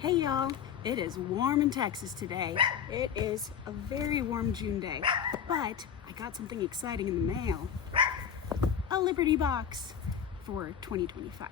Hey y'all, it is warm in Texas today. It is a very warm June day, but I got something exciting in the mail. A Liberty Box for 2025.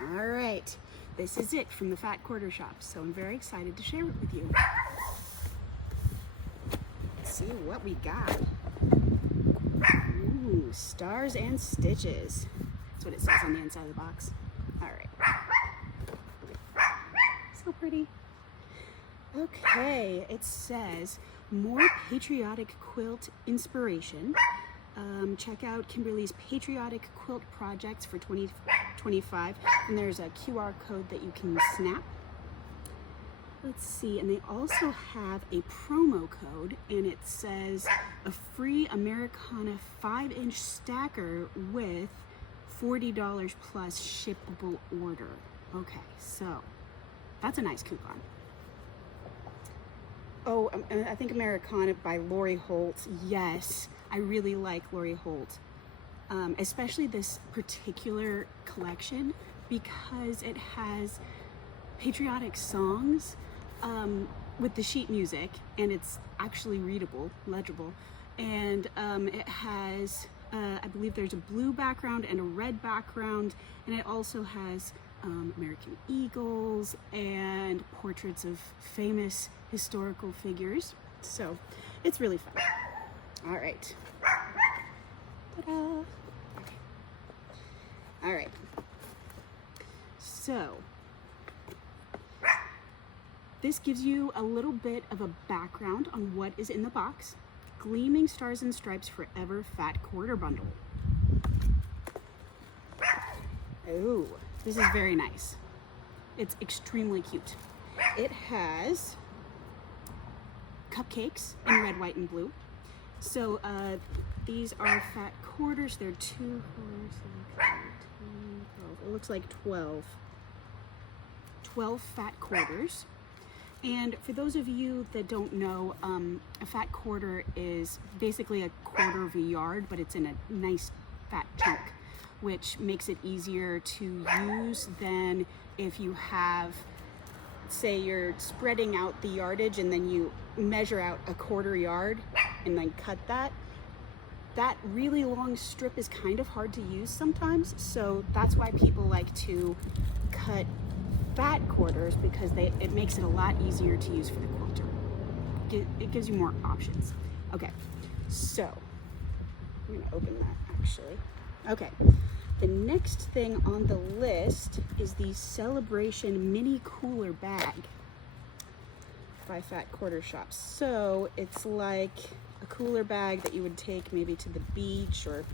All right, this is it from the Fat Quarter Shop, so I'm very excited to share it with you. Let's see what we got. Ooh, stars and stitches. That's what it says on the inside of the box. All right. So pretty. Okay, it says more patriotic quilt inspiration. Check out Kimberly's patriotic quilt projects for 2025, and there's a QR code that you can snap. Let's see, and they also have a promo code, and it says a free Americana 5-inch stacker with $40 plus shippable order. Okay, so that's a nice coupon. Oh, I think Americana by Lori Holt. Yes, I really like Lori Holt, especially this particular collection because it has patriotic songs with the sheet music, and it's actually readable, legible, and it has, I believe there's a blue background and a red background, and it also has American eagles and portraits of famous historical figures. So it's really fun. All right. Ta-da. Okay. All right. So this gives you a little bit of a background on what is in the box. Gleaming Stars and Stripes Forever Fat Quarter Bundle. Oh, this is very nice. It's extremely cute. It has cupcakes in red, white, and blue. So these are fat quarters. They're 2, 4, 6, 8, 12. It looks like 12. 12 fat quarters. And for those of you that don't know, a fat quarter is basically a quarter of a yard, but it's in a nice fat chunk, which makes it easier to use than if you have, say you're spreading out the yardage and then you measure out a quarter yard and then cut that. That really long strip is kind of hard to use sometimes, so that's why people like to cut fat quarters, because it makes it a lot easier to use for the quilter. It gives you more options. Okay, so I'm gonna open that actually. Okay, the next thing on the list is the Celebration Mini Cooler Bag by Fat Quarter Shop. So it's like a cooler bag that you would take maybe to the beach or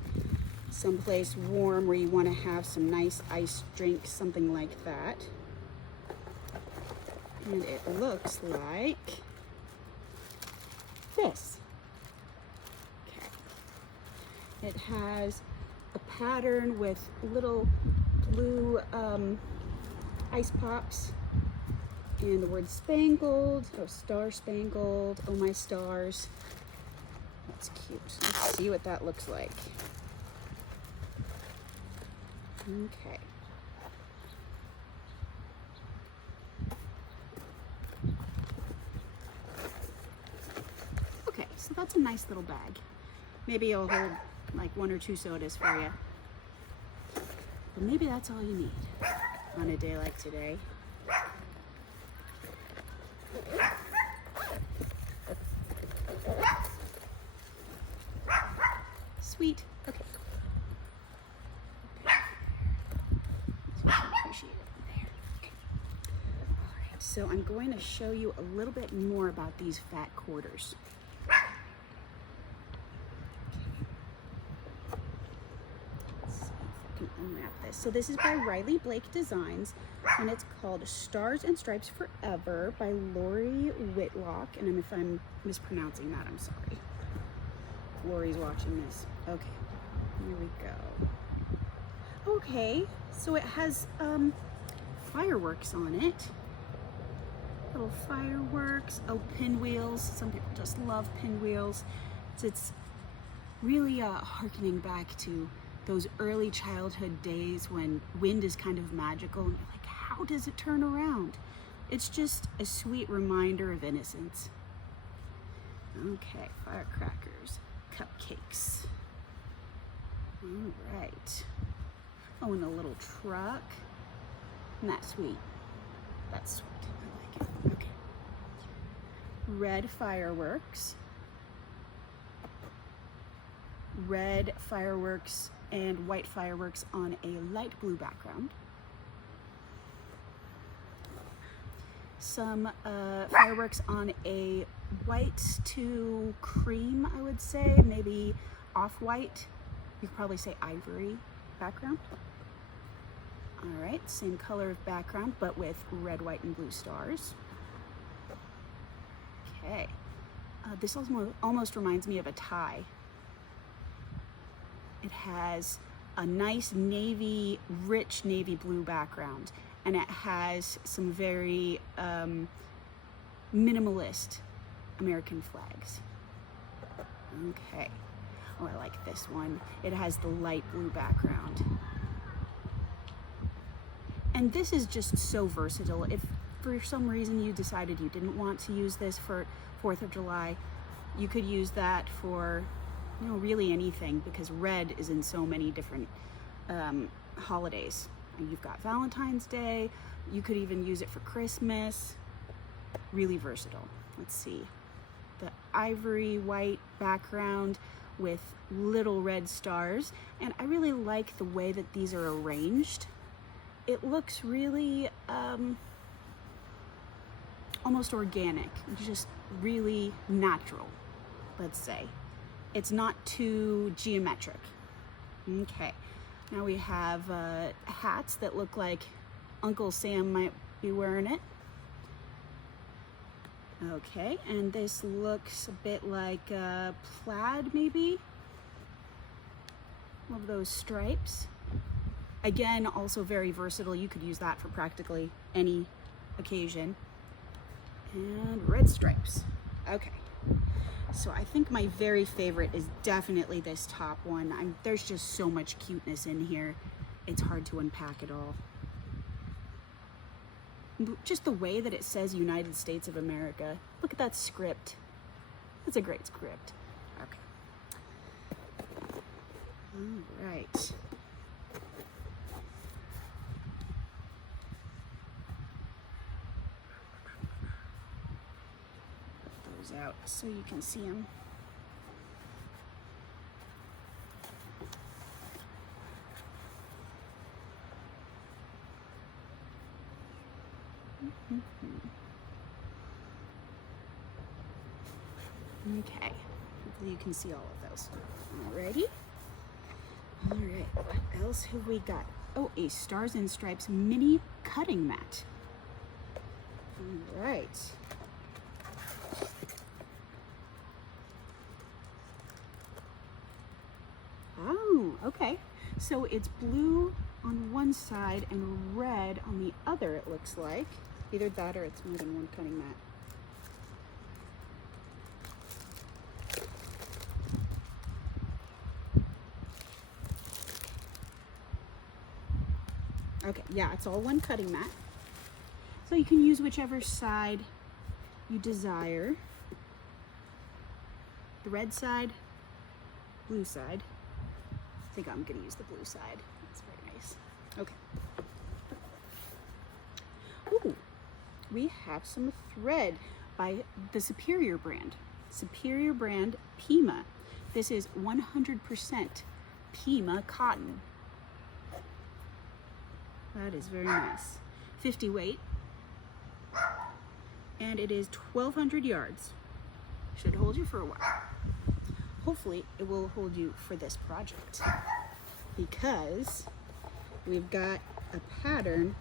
someplace warm where you want to have some nice iced drinks, something like that. And it looks like this. Okay. It has a pattern with little blue ice pops and the word spangled, oh, star spangled, oh my stars. That's cute. Let's see what that looks like. Okay. Okay, so that's a nice little bag. Maybe it'll hold like 1 or 2 sodas for you. But maybe that's all you need on a day like today. Sweet. Okay. So I appreciate it there. Okay. All right. So I'm going to show you a little bit more about these fat quarters. Unwrap this. So this is by Riley Blake Designs, and it's called Stars and Stripes Forever by Lori Whitlock. And if I'm mispronouncing that, I'm sorry. Lori's watching this. Okay, here we go. Okay, so it has fireworks on it. Little fireworks. Oh, pinwheels. Some people just love pinwheels. It's really harkening back to those early childhood days when wind is kind of magical and you're like, how does it turn around? It's just a sweet reminder of innocence. Okay, firecrackers, cupcakes. All right. Oh, and a little truck. Isn't that sweet? That's sweet. I like it. Okay. Red fireworks. Red fireworks and white fireworks on a light blue background. Some fireworks on a white to cream, I would say, maybe off-white. You could probably say ivory background. All right, same color of background, but with red, white, and blue stars. Okay, this almost reminds me of a tie. It has a nice navy, rich navy blue background, and it has some very minimalist American flags. Okay. Oh, I like this one. It has the light blue background. And this is just so versatile. If for some reason you decided you didn't want to use this for 4th of July, you could use that for, you know, really anything, because red is in so many different holidays. You've got Valentine's Day, you could even use it for Christmas. Really versatile. Let's see. The ivory white background with little red stars, and I really like the way that these are arranged. It looks really almost organic, just really natural, let's say. It's not too geometric. Okay, now we have hats that look like Uncle Sam might be wearing it. Okay, and this looks a bit like plaid, maybe. Love those stripes. Again, also very versatile. You could use that for practically any occasion. And red stripes. Okay. So I think my very favorite is definitely this top one. There's just so much cuteness in here. It's hard to unpack it all. Just the way that it says United States of America. Look at that script. That's a great script. Okay. All right. Put those out so you can see them. Okay, hopefully you can see all of those. Alrighty. All right, what else have we got? Oh, a Stars and Stripes mini cutting mat. All right. Oh, okay. So it's blue on one side and red on the other, it looks like. Either that or it's more than one cutting mat. Okay, yeah, it's all one cutting mat. So you can use whichever side you desire. The red side, blue side. I think I'm gonna use the blue side. That's very nice. Okay. Ooh, we have some thread by the Superior brand. Superior brand Pima. This is 100% Pima cotton. That is very nice. 50 weight. And it is 1,200 yards. Should hold you for a while. Hopefully it will hold you for this project, because we've got a pattern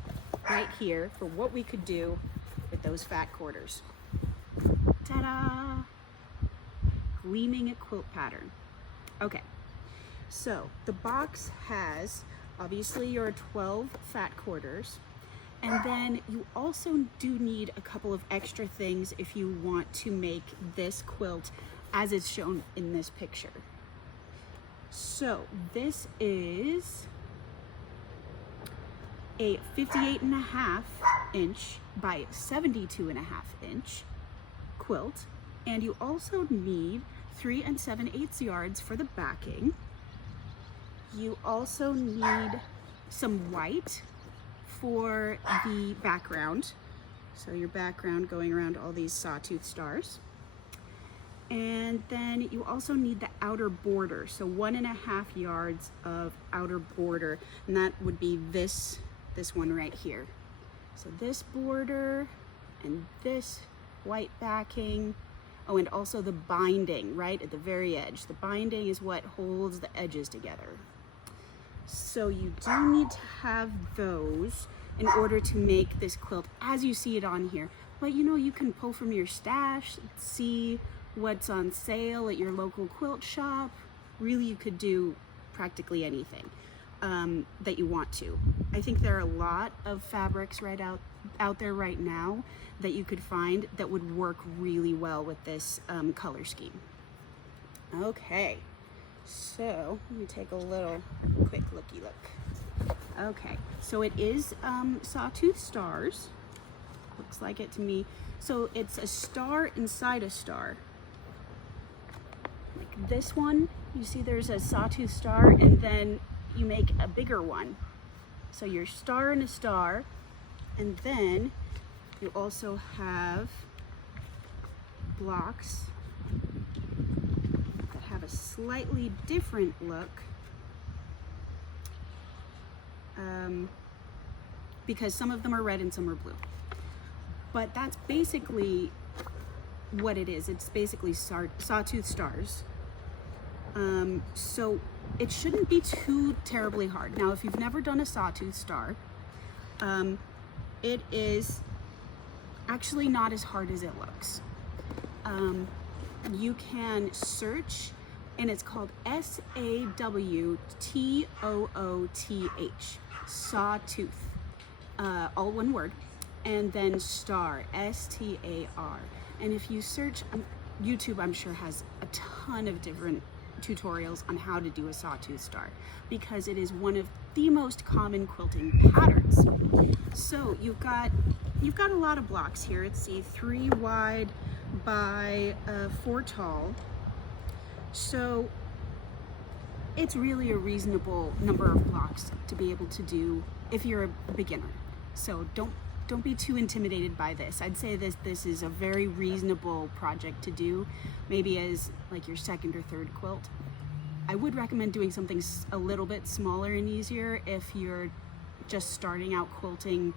right here for what we could do with those fat quarters. Ta-da! Gleaming a quilt pattern. Okay, so the box has obviously your 12 fat quarters, and then you also do need a couple of extra things if you want to make this quilt as it's shown in this picture. So this is a 58.5-inch by 72.5-inch quilt, and you also need 3 7/8 yards for the backing. You also need some white for the background, so your background going around all these sawtooth stars. And then you also need the outer border, so 1.5 yards of outer border, and that would be this one right here. So this border and this white backing. Oh, and also the binding right at the very edge. The binding is what holds the edges together. So you do need to have those in order to make this quilt as you see it on here. But you know, you can pull from your stash, see what's on sale at your local quilt shop. Really, you could do practically anything that you want to. I think there are a lot of fabrics out there right now that you could find that would work really well with this color scheme. Okay, so let me take a little quick looky look. Okay, so it is sawtooth stars. Looks like it to me. So it's a star inside a star. Like this one, you see there's a sawtooth star, and then you make a bigger one. So your star and a star, and then you also have blocks that have a slightly different look because some of them are red and some are blue. But that's basically what it is. It's basically sawtooth stars. So it shouldn't be too terribly hard. Now, if you've never done a sawtooth star, it is actually not as hard as it looks. You can search, and it's called SAWTOOTH, sawtooth, all one word, and then star, STAR. And if you search, YouTube, I'm sure, has a ton of different tutorials on how to do a sawtooth star because it is one of the most common quilting patterns. So you've got a lot of blocks here. It's 3 wide by 4 tall. So it's really a reasonable number of blocks to be able to do if you're a beginner. So don't be too intimidated by this. I'd say this is a very reasonable project to do, maybe as like your second or third quilt. I would recommend doing something a little bit smaller and easier if you're just starting out quilting,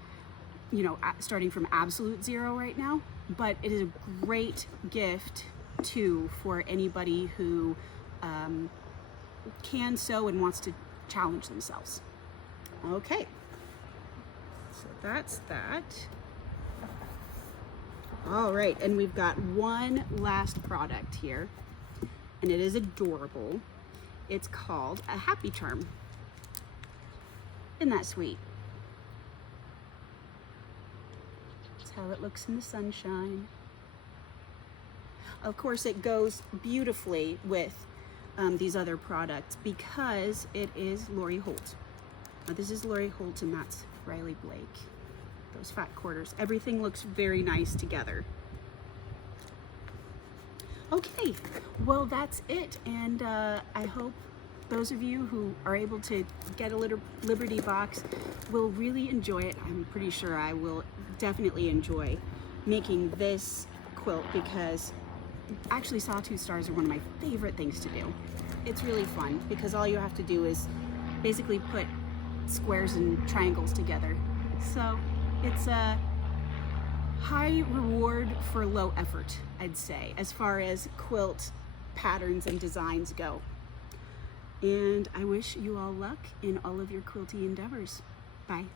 you know, starting from absolute zero right now. But it is a great gift too for anybody who can sew and wants to challenge themselves. Okay. So that's that. All right, and we've got one last product here, and it is adorable. It's called a Happy Charm. Isn't that sweet? That's how it looks in the sunshine. Of course, it goes beautifully with these other products because it is Lori Holt. Now, this is Lori Holt, and that's Riley Blake. Those fat quarters. Everything looks very nice together. Okay, well, that's it. And I hope those of you who are able to get a Liberty box will really enjoy it. I'm pretty sure I will definitely enjoy making this quilt because actually sawtooth stars are one of my favorite things to do. It's really fun because all you have to do is basically put squares and triangles together. So it's a high reward for low effort, I'd say, as far as quilt patterns and designs go. And I wish you all luck in all of your quilty endeavors. Bye.